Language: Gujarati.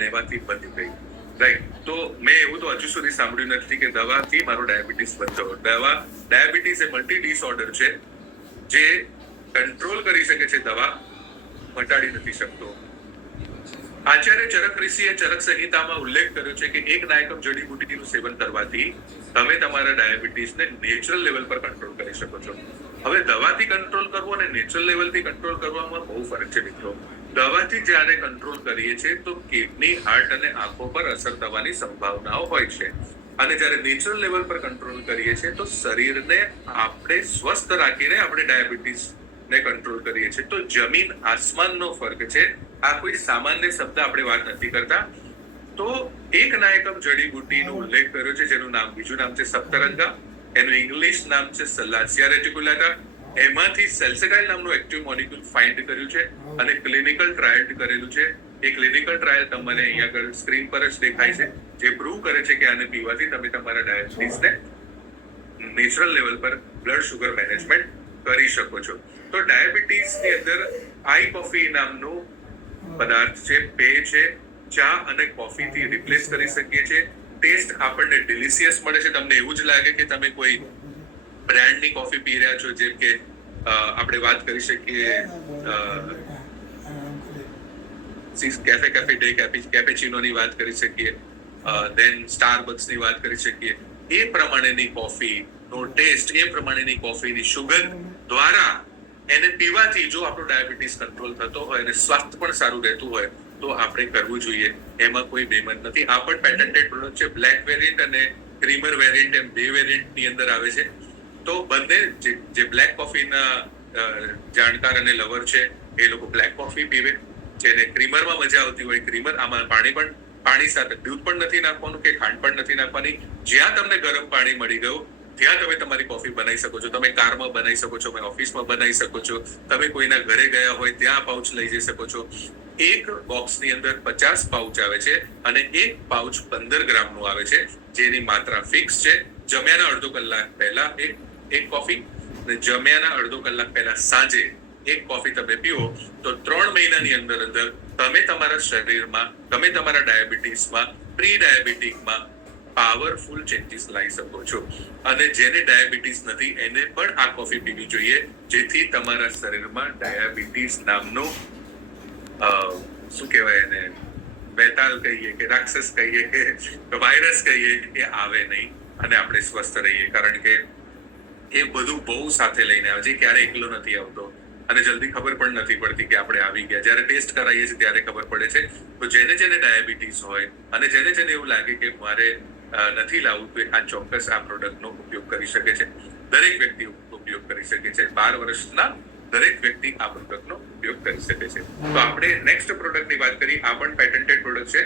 લેવાથી બની ગઈ, રાઈટ? તો મેં એવું તો હજુ સુધી સાંભળ્યું નથી કે દવાથી મારો ડાયાબિટીસ બંધ થયો. ડાયાબિટીસ એ મલ્ટી ડિસઓર્ડર છે જે કંટ્રોલ કરી શકે છે, દવા મટાડી નથી શકતો. આચાર્ય ચરક ઋષિએ ચરક સંહિતામાં ઉલ્લેખ કર્યો છે કે એક નાયકમ જડીબુટીનું સેવન કરવાથી તમે તમારા ડાયાબિટીસને નેચરલ લેવલ પર કંટ્રોલ કરી શકો છો. હવે દવાથી કંટ્રોલ કરવો અને નેચરલ લેવલથી કંટ્રોલ કરવામાં બહુ ફરક છે મિત્રો. દવાથી જ્યારે કંટ્રોલ કરીએ છીએ તો કિડની, હાર્ટ અને આંખો પર અસર થવાની સંભાવનાઓ હોય છે, અને જ્યારે નેચરલ લેવલ પર કંટ્રોલ કરીએ છીએ તો શરીરને આપણે સ્વસ્થ રાખીને આપણે ડાયાબિટીસ ને કંટ્રોલ કરીએ છીએ. તો જમીન આસમાનનો ફરક છે. આ કોઈ સામાન્ય શબ્દ આપણે વાત નથી કરતા. તો એક નાયકમ જડીબુટીનો ઉલ્લેખ કર્યો છે જેનું નામ, બીજું નામ છે સપ્તરંગા, એનું ઇંગ્લિશ નામ છે સલાસિયા રેટિક્યુલાટા. એમાંથી સેલ્સેટાઇલ નામનું એક્ટિવ મોલિક્યુલ ફાઇન્ડ કર્યું છે અને ક્લિનિકલ ટ્રાયલ કરેલું છે. એ ક્લિનિકલ ટ્રાયલ તમને અહીંયા આગળ સ્ક્રીન પર જ દેખાય છે, જે પ્રૂવ કરે છે કે આને પીવાથી તમે તમારા ડાયાબિટીસને નેચરલ લેવલ પર બ્લડ શુગર મેનેજમેન્ટ કરી શકો છો. તો ડાયાબિટીસની અંદર આઈ કોફી નામનું પદાર્થ છે, પેય છે, ચા અને કોફીથી રિપ્લેસ કરી શકીએ છીએ. ટેસ્ટ આપણને ડિલિશિયસ મળે છે. તમને એવું જ લાગે કે તમે કોઈ બ્રાન્ડની કોફી પી રહ્યા છો, જેમ કે આપણે વાત કરી શકીએ કેફે ડે કેપેચિનોની વાત કરી શકીએ, દેન સ્ટારબક્સની વાત કરી શકીએ. એ પ્રમાણેની કોફીનો ટેસ્ટ, એ પ્રમાણેની કોફીની સુગંધ દ્વારા એને પીવાથી જો આપણો ડાયાબિટીસ કંટ્રોલ થતો હોય અને સ્વાસ્થ્ય પણ સારું રહેતું હોય તો આપણે કરવું જોઈએ. એમાં કોઈ બેમત નથી. આ પણ પેટન્ટેડ પ્રોડક્ટ છે. બ્લેક વેરિયન્ટ અને ક્રીમર વેરિયન્ટ એમ બે વેરિયન્ટની અંદર આવે છે. તો બંને જે બ્લેક કોફીના જાણકાર અને લવર છે એ લોકો બ્લેક કોફી પીવે, જેને ક્રીમરમાં મજા આવતી હોય ક્રીમર. આમાં પાણી સાથે દૂધ પણ નથી નાખવાનું કે ખાંડ પણ નથી નાખવાની. જ્યાં તમને ગરમ પાણી મળી ગયું ત્યાં તમે તમારી કોફી બનાવી શકો છો. તમે કારમાં બનાવી શકો છો, તમે ઓફિસમાં બનાવી શકો છો, તમે કોઈના ઘરે ગયા હોય ત્યાં પાઉચ લઈ જઈ શકો છો. એક બોક્સની અંદર 50 પાઉચ આવે છે અને એક પાઉચ 15 ગ્રામનું આવે છે, જેની માત્રા ફિક્સ છે. જમ્યાના અડધો કલાક પહેલા એક કોફી અને જમ્યાના અડધો કલાક પહેલા સાંજે એક કોફી તમે પીવો તો 3 મહિનાની અંદર તમે તમારા શરીરમાં, તમે તમારા ડાયાબિટીસમાં, પ્રી ડાયાબિટીકમાં પાવરફુલ ચેન્જીસ લાવી શકો છો. અને જેને ડાયાબિટીસ નથી એને પણ આ કોફી પીવી જોઈએ, જેથી તમારા શરીરમાં ડાયાબિટીસ નામનો શું કહેવાય એને, બેતાલ કહીએ કે રાક્ષસ કહીએ કે વાયરસ કહીએ, એ આવે નહીં અને આપણે સ્વસ્થ રહીએ. કારણ કે એ બધું બહુ સાથે લઈને આવે છે, ક્યારે એકલો નથી આવતો અને જલ્દી ખબર પણ નથી પડતી કે આપણે આવી ગયા. જ્યારે ટેસ્ટ કરાવીએ છીએ ત્યારે ખબર પડે છે. તો જેને ડાયાબિટીસ હોય અને જેને એવું લાગે કે મારે નથી લાવવું, તો આ ચોક્કસ આ પ્રોડક્ટનો ઉપયોગ કરી શકે છે. દરેક વ્યક્તિ ઉપયોગ કરી શકે છે. 12 વર્ષના દરેક વ્યક્તિ આ પ્રોડક્ટનો ઉપયોગ કરી શકે છે. તો આપણે નેક્સ્ટ પ્રોડક્ટની વાત કરી. આ પણ પેટન્ટેડ પ્રોડક્ટ છે.